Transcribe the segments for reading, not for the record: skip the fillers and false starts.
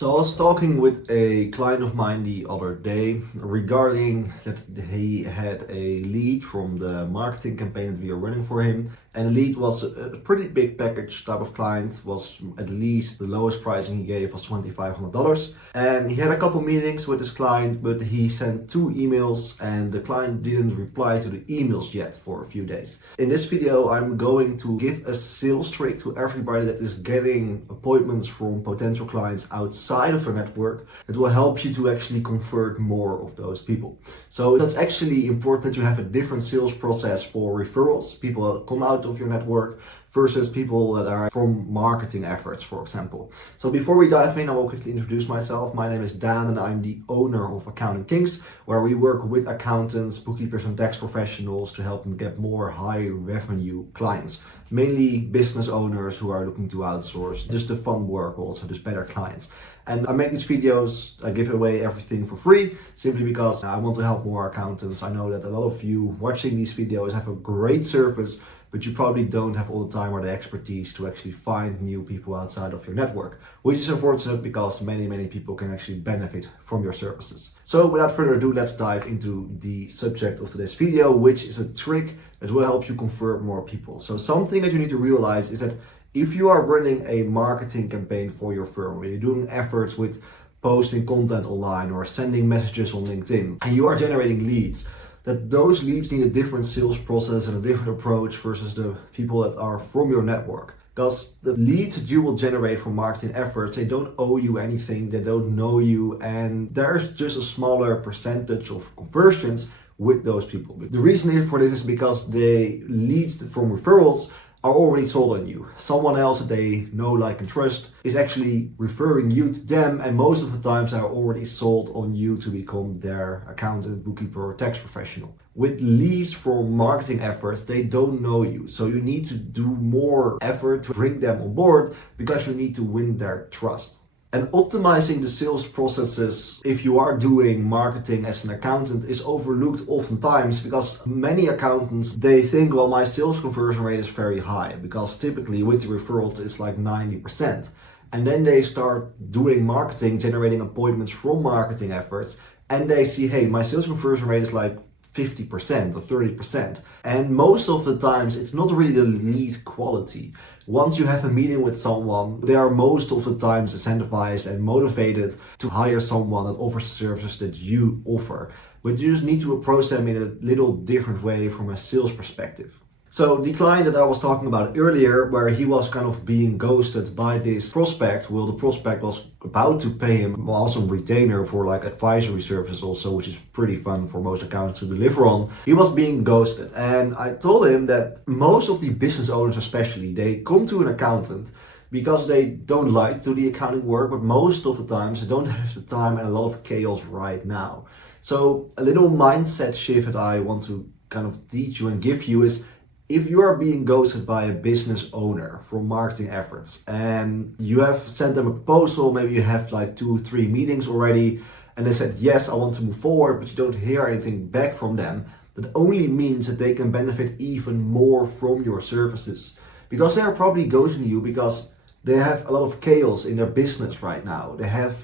So I was talking with a client of mine the other day regarding that he had a lead from the marketing campaign that we are running for him. And the lead was a pretty big package type of client, was at least the lowest pricing he gave was $2,500. And he had a couple meetings with this client, but he sent 2 emails and the client didn't reply to the emails yet for a few days. In this video, I'm going to give a sales trick to everybody that is getting appointments from potential clients outside of your network that will help you to actually convert more of those people. So that's actually important that you have a different sales process for referrals, people that come out of your network, versus people that are from marketing efforts, for example. So before we dive in, I will quickly introduce myself. My name is Dan and I'm the owner of Accounting Kings, where we work with accountants, bookkeepers and tax professionals to help them get more high revenue clients. Mainly business owners who are looking to outsource, just the fun work also, just better clients. And I make these videos, I give away everything for free, simply because I want to help more accountants. I know that a lot of you watching these videos have a great service, but you probably don't have all the time or the expertise to actually find new people outside of your network, which is unfortunate because many people can actually benefit from your services. So without further ado, let's dive into the subject of today's video, which is a trick that will help you convert more people. So something that you need to realize is that if you are running a marketing campaign for your firm, where you're doing efforts with posting content online or sending messages on LinkedIn, and you are generating leads, that those leads need a different sales process and a different approach versus the people that are from your network. Because the leads that you will generate from marketing efforts, they don't owe you anything, they don't know you, and there's just a smaller percentage of conversions with those people. The reason for this is because the leads from referrals are already sold on you. Someone else that they know, like and trust is actually referring you to them, and most of the times they're already sold on you to become their accountant, bookkeeper or tax professional. With leads from marketing efforts, they don't know you, so you need to do more effort to bring them on board because you need to win their trust. And optimizing the sales processes, if you are doing marketing as an accountant, is overlooked oftentimes because many accountants, they think, well, my sales conversion rate is very high because typically with the referrals it's like 90%. And then they start doing marketing, generating appointments from marketing efforts, and they see, hey, my sales conversion rate is like 50% or 30%. And most of the times it's not really the lead quality. Once you have a meeting with someone, they are most of the times incentivized and motivated to hire someone that offers the services that you offer. But you just need to approach them in a little different way from a sales perspective. So the client that I was talking about earlier, where he was kind of being ghosted by this prospect, well, the prospect was about to pay him an awesome retainer for like advisory services also, which is pretty fun for most accountants to deliver on. He was being ghosted, and I told him that most of the business owners especially, they come to an accountant because they don't like to do the accounting work, but most of the times they don't have the time and a lot of chaos right now. So a little mindset shift that I want to kind of teach you and give you is, if you are being ghosted by a business owner from marketing efforts and you have sent them a proposal, maybe you have like 2-3 meetings already, and they said, yes, I want to move forward, but you don't hear anything back from them, that only means that they can benefit even more from your services. Because they are probably ghosting you because they have a lot of chaos in their business right now. They have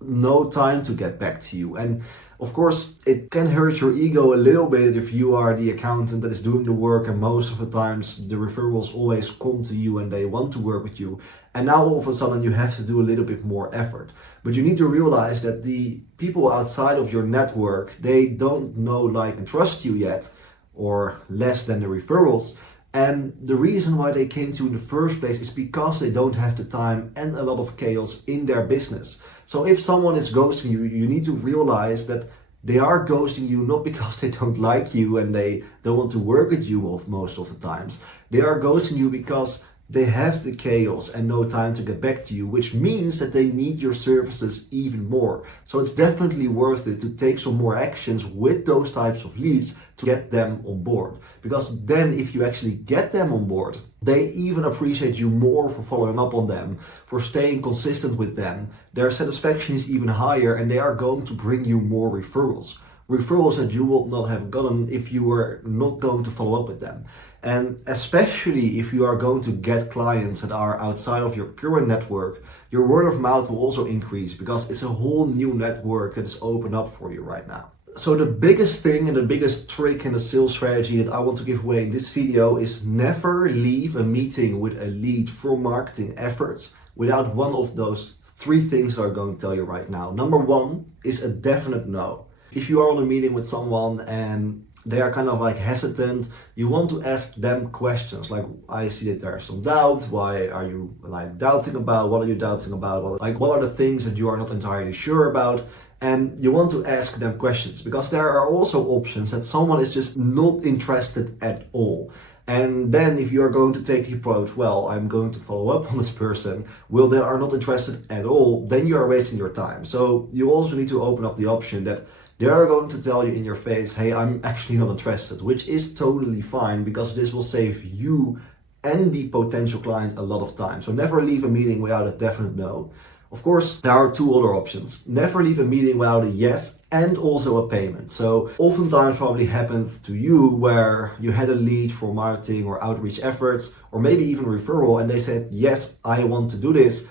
no time to get back to you. And of course, it can hurt your ego a little bit if you are the accountant that is doing the work, and most of the times the referrals always come to you and they want to work with you. And now all of a sudden you have to do a little bit more effort. But you need to realize that the people outside of your network, they don't know, like and trust you yet, or less than the referrals. And the reason why they came to you in the first place is because they don't have the time and a lot of chaos in their business. So if someone is ghosting you, you need to realize that they are ghosting you not because they don't like you and they don't want to work with you most of the times. They are ghosting you because they have the chaos and no time to get back to you, which means that they need your services even more. So it's definitely worth it to take some more actions with those types of leads to get them on board. Because then if you actually get them on board, they even appreciate you more for following up on them, for staying consistent with them. Their satisfaction is even higher and they are going to bring you more referrals. referrals that you would not have gotten if you were not going to follow up with them. And especially if you are going to get clients that are outside of your current network, your word of mouth will also increase because it's a whole new network that is open up for you right now. So the biggest thing and the biggest trick in the sales strategy that I want to give away in this video is never leave a meeting with a lead from marketing efforts without one of those 3 things that I'm going to tell you right now. Number 1 is a definite no. If you are on a meeting with someone and they are kind of like hesitant, you want to ask them questions like, I see that there's some doubt. Why are you like doubting about? What are you doubting about? What are the things that you are not entirely sure about? And you want to ask them questions because there are also options that someone is just not interested at all. And then if you are going to take the approach, well, I'm going to follow up on this person, well, they are not interested at all, then you are wasting your time. So you also need to open up the option that they are going to tell you in your face, hey, I'm actually not interested, which is totally fine because this will save you and the potential client a lot of time. So never leave a meeting without a definite no. Of course, there are 2 other options. Never leave a meeting without a yes and also a payment. So oftentimes probably happened to you where you had a lead for marketing or outreach efforts, or maybe even referral, and they said, yes, I want to do this,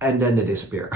and then they disappear.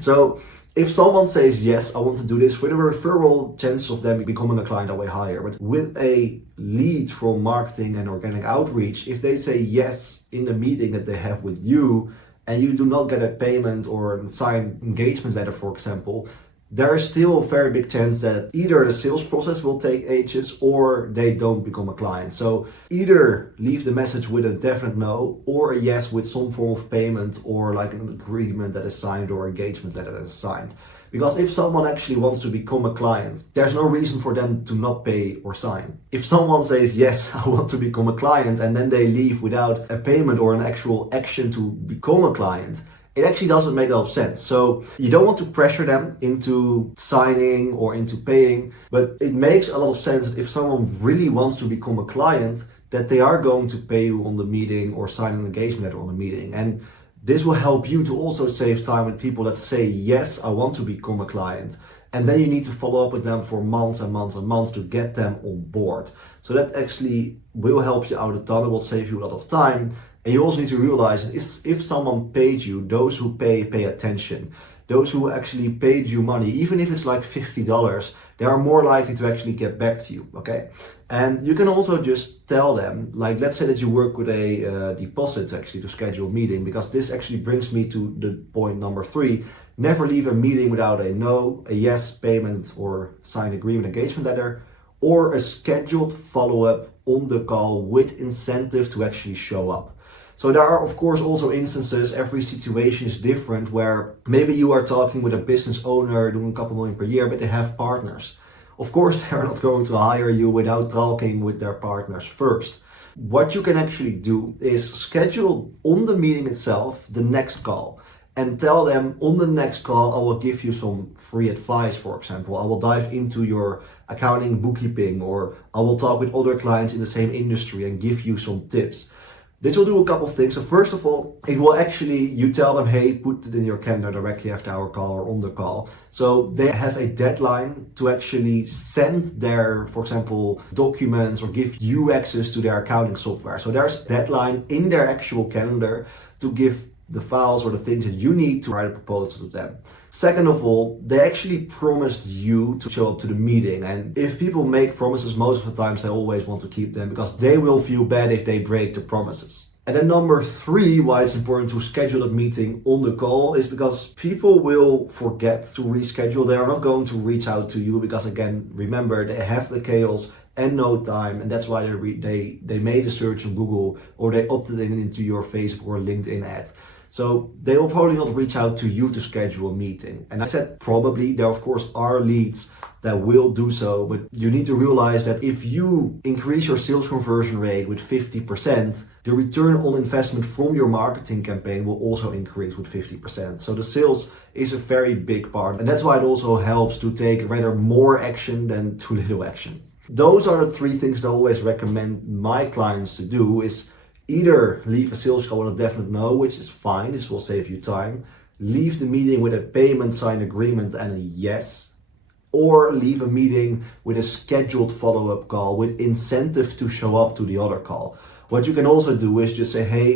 So if someone says, yes, I want to do this, with a referral, chances of them becoming a client are way higher. But with a lead from marketing and organic outreach, if they say yes in the meeting that they have with you, and you do not get a payment or a signed engagement letter, for example, there is still a very big chance that either the sales process will take ages or they don't become a client. So either leave the message with a definite no or a yes with some form of payment or like an agreement that is signed or engagement letter that is signed. Because if someone actually wants to become a client, there's no reason for them to not pay or sign. If someone says, yes, I want to become a client, and then they leave without a payment or an actual action to become a client, it actually doesn't make a lot of sense. So you don't want to pressure them into signing or into paying, but it makes a lot of sense that if someone really wants to become a client, that they are going to pay you on the meeting or sign an engagement letter on the meeting. And this will help you to also save time with people that say, yes, I want to become a client. And then you need to follow up with them for months and months and months to get them on board. So that actually will help you out a ton. It will save you a lot of time. And you also need to realize if someone paid you, those who pay attention. Those who actually paid you money, even if it's like $50, they are more likely to actually get back to you, okay? And you can also just tell them, like let's say that you work with a deposit actually to schedule a meeting, because this actually brings me to the point number 3. Never leave a meeting without a no, a yes payment or signed agreement engagement letter, or a scheduled follow-up on the call with incentive to actually show up. So there are of course also instances, every situation is different, where maybe you are talking with a business owner doing a couple million per year, but they have partners. Of course, they're not going to hire you without talking with their partners first. What you can actually do is schedule on the meeting itself the next call and tell them on the next call, I will give you some free advice, for example. I will dive into your accounting, bookkeeping, or I will talk with other clients in the same industry and give you some tips. This will do a couple of things. So first of all, it will actually, you tell them, hey, put it in your calendar directly after our call or on the call. So they have a deadline to actually send their, for example, documents or give you access to their accounting software. So there's a deadline in their actual calendar to give the files or the things that you need to write a proposal to them. Second of all, they actually promised you to show up to the meeting. And if people make promises, most of the times they always want to keep them because they will feel bad if they break the promises. And then number 3, why it's important to schedule a meeting on the call is because people will forget to reschedule. They are not going to reach out to you because, again, remember, they have the chaos and no time, and that's why they made a search on Google or they opted into your Facebook or LinkedIn ad. So they will probably not reach out to you to schedule a meeting. And I said probably, there of course are leads that will do so, but you need to realize that if you increase your sales conversion rate with 50%, the return on investment from your marketing campaign will also increase with 50%. So the sales is a very big part, and that's why it also helps to take rather more action than too little action. Those are the 3 things that I always recommend my clients to do is either leave a sales call with a definite no, which is fine, this will save you time. Leave the meeting with a payment, signed agreement and a yes. or leave a meeting with a scheduled follow-up call with incentive to show up to the other call. What you can also do is just say, hey,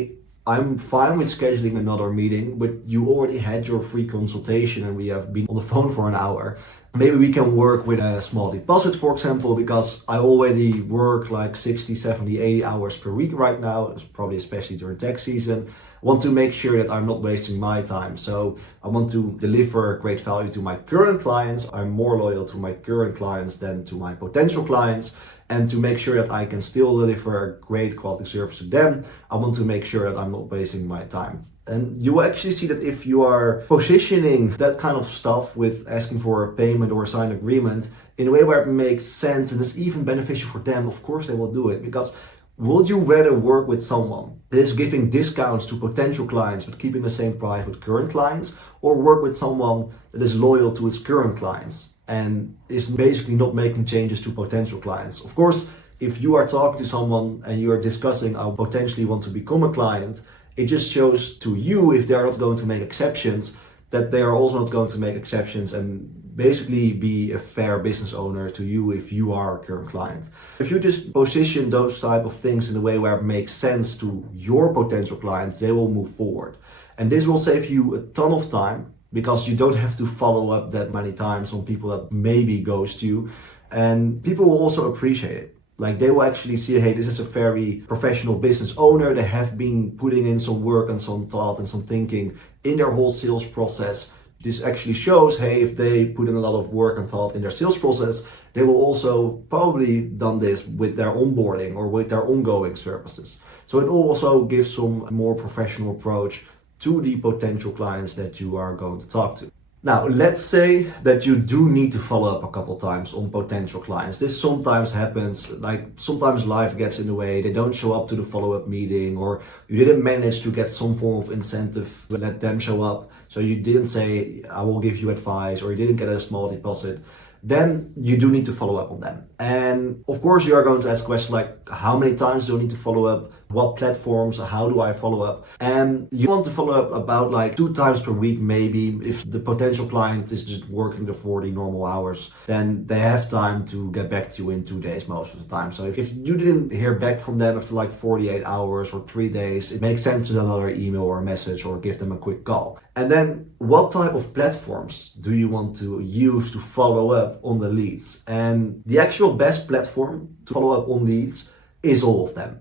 I'm fine with scheduling another meeting, but you already had your free consultation and we have been on the phone for an hour. Maybe we can work with a small deposit, for example, because I already work like 60, 70, 80 hours per week right now, probably especially during tax season. I want to make sure that I'm not wasting my time. So I want to deliver great value to my current clients. I'm more loyal to my current clients than to my potential clients. And to make sure that I can still deliver a great quality service to them, I want to make sure that I'm not wasting my time. And you will actually see that if you are positioning that kind of stuff with asking for a payment or a signed agreement in a way where it makes sense and is even beneficial for them, of course they will do it. Because would you rather work with someone that is giving discounts to potential clients but keeping the same price with current clients, or work with someone that is loyal to its current clients and is basically not making changes to potential clients? Of course, if you are talking to someone and you are discussing I potentially want to become a client, it just shows to you, if they're not going to make exceptions, that they are also not going to make exceptions and basically be a fair business owner to you if you are a current client. If you just position those type of things in a way where it makes sense to your potential clients, they will move forward. And this will save you a ton of time, because you don't have to follow up that many times on people that maybe ghost you. And people will also appreciate it. Like they will actually see, hey, this is a very professional business owner. They have been putting in some work and some thought and some thinking in their whole sales process. This actually shows, hey, if they put in a lot of work and thought in their sales process, they will also probably done this with their onboarding or with their ongoing services. So it also gives some more professional approach to the potential clients that you are going to talk to. Now, let's say that you do need to follow up a couple times on potential clients. This sometimes happens, like sometimes life gets in the way, they don't show up to the follow-up meeting, or you didn't manage to get some form of incentive to let them show up. So you didn't say, I will give you advice, or you didn't get a small deposit. Then you do need to follow up on them. And of course you are going to ask questions like, how many times do I need to follow up? What platforms? How do I follow up? And you want to follow up about like 2 times per week maybe. If the potential client is just working the 40 normal hours, then they have time to get back to you in 2 days most of the time. So if you didn't hear back from them after like 48 hours or 3 days, it makes sense to send another email or a message or give them a quick call. And then what type of platforms do you want to use to follow up on the leads? And the actual best platform to follow up on leads is all of them.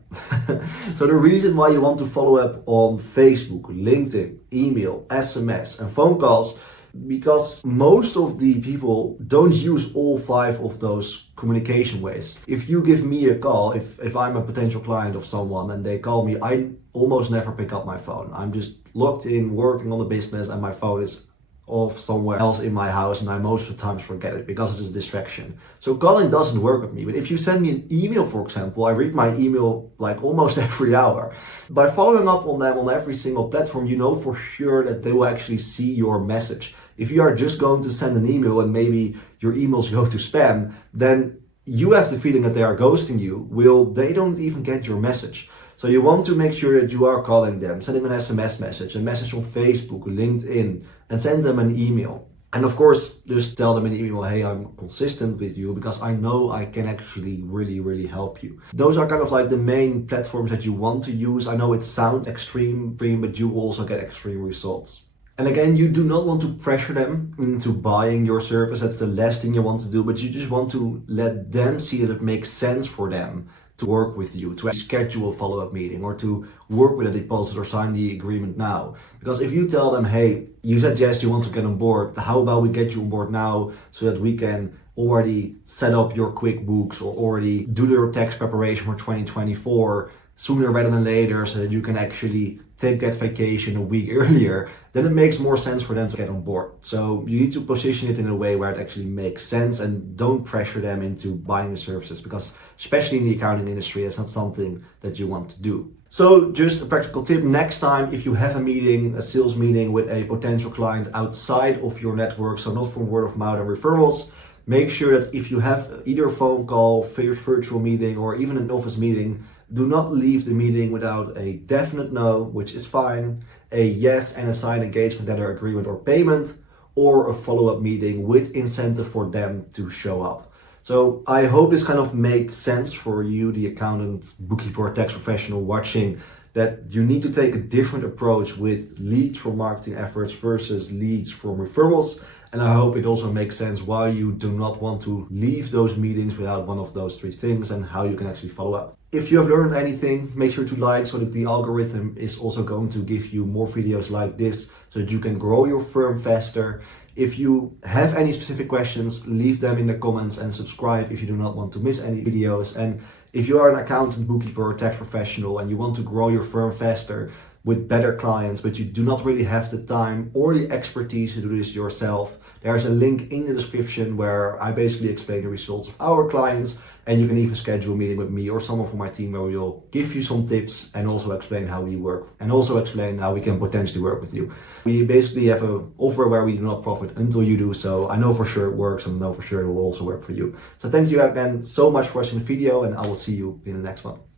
So the reason why you want to follow up on Facebook, LinkedIn, email, SMS and phone calls, because most of the people don't use all 5 of those communication ways. If you give me a call, if I'm a potential client of someone and they call me, I almost never pick up my phone. I'm just logged in, working on the business, and my phone is off somewhere else in my house, and I most of the times forget it because it's a distraction. So calling doesn't work with me. But if you send me an email, for example, I read my email like almost every hour. By following up on them on every single platform, you know for sure that they will actually see your message. If you are just going to send an email and maybe your emails go to spam, then you have the feeling that they are ghosting you. They don't even get your message. So you want to make sure that you are calling them, sending an SMS message, a message on Facebook, LinkedIn, and send them an email. And of course, just tell them in the email, hey, I'm consistent with you because I know I can actually really, really help you. Those are kind of like the main platforms that you want to use. I know it sounds extreme, but you also get extreme results. And again, you do not want to pressure them into buying your service. That's the last thing you want to do, but you just want to let them see that it makes sense for them to work with you, to schedule a follow-up meeting, or to work with a deposit or sign the agreement now. Because if you tell them, hey, you said yes, you want to get on board, how about we get you on board now so that we can already set up your QuickBooks or already do your tax preparation for 2024 sooner rather than later so that you can actually take that vacation a week earlier, then it makes more sense for them to get on board. So you need to position it in a way where it actually makes sense and don't pressure them into buying the services, because especially in the accounting industry, it's not something that you want to do. So just a practical tip, next time if you have a meeting, a sales meeting with a potential client outside of your network, so not from word of mouth and referrals, make sure that if you have either a phone call, virtual meeting, or even an office meeting, do not leave the meeting without a definite no, which is fine, a yes and a signed engagement letter agreement or payment, or a follow-up meeting with incentive for them to show up. So I hope this kind of makes sense for you, the accountant, bookkeeper, or tax professional watching, that you need to take a different approach with leads from marketing efforts versus leads from referrals. And I hope it also makes sense why you do not want to leave those meetings without one of those three things and how you can actually follow up. If you have learned anything, make sure to like so that the algorithm is also going to give you more videos like this so that you can grow your firm faster. If you have any specific questions, leave them in the comments and subscribe if you do not want to miss any videos. And if you are an accountant, bookkeeper, or tax professional and you want to grow your firm faster with better clients, but you do not really have the time or the expertise to do this yourself, there's a link in the description where I basically explain the results of our clients, and you can even schedule a meeting with me or someone from my team where we'll give you some tips and also explain how we work and also explain how we can potentially work with you. We basically have an offer where we do not profit until you do so. I know for sure it works and I know for sure it will also work for you. So thank you again so much for watching the video, and I will see you in the next one.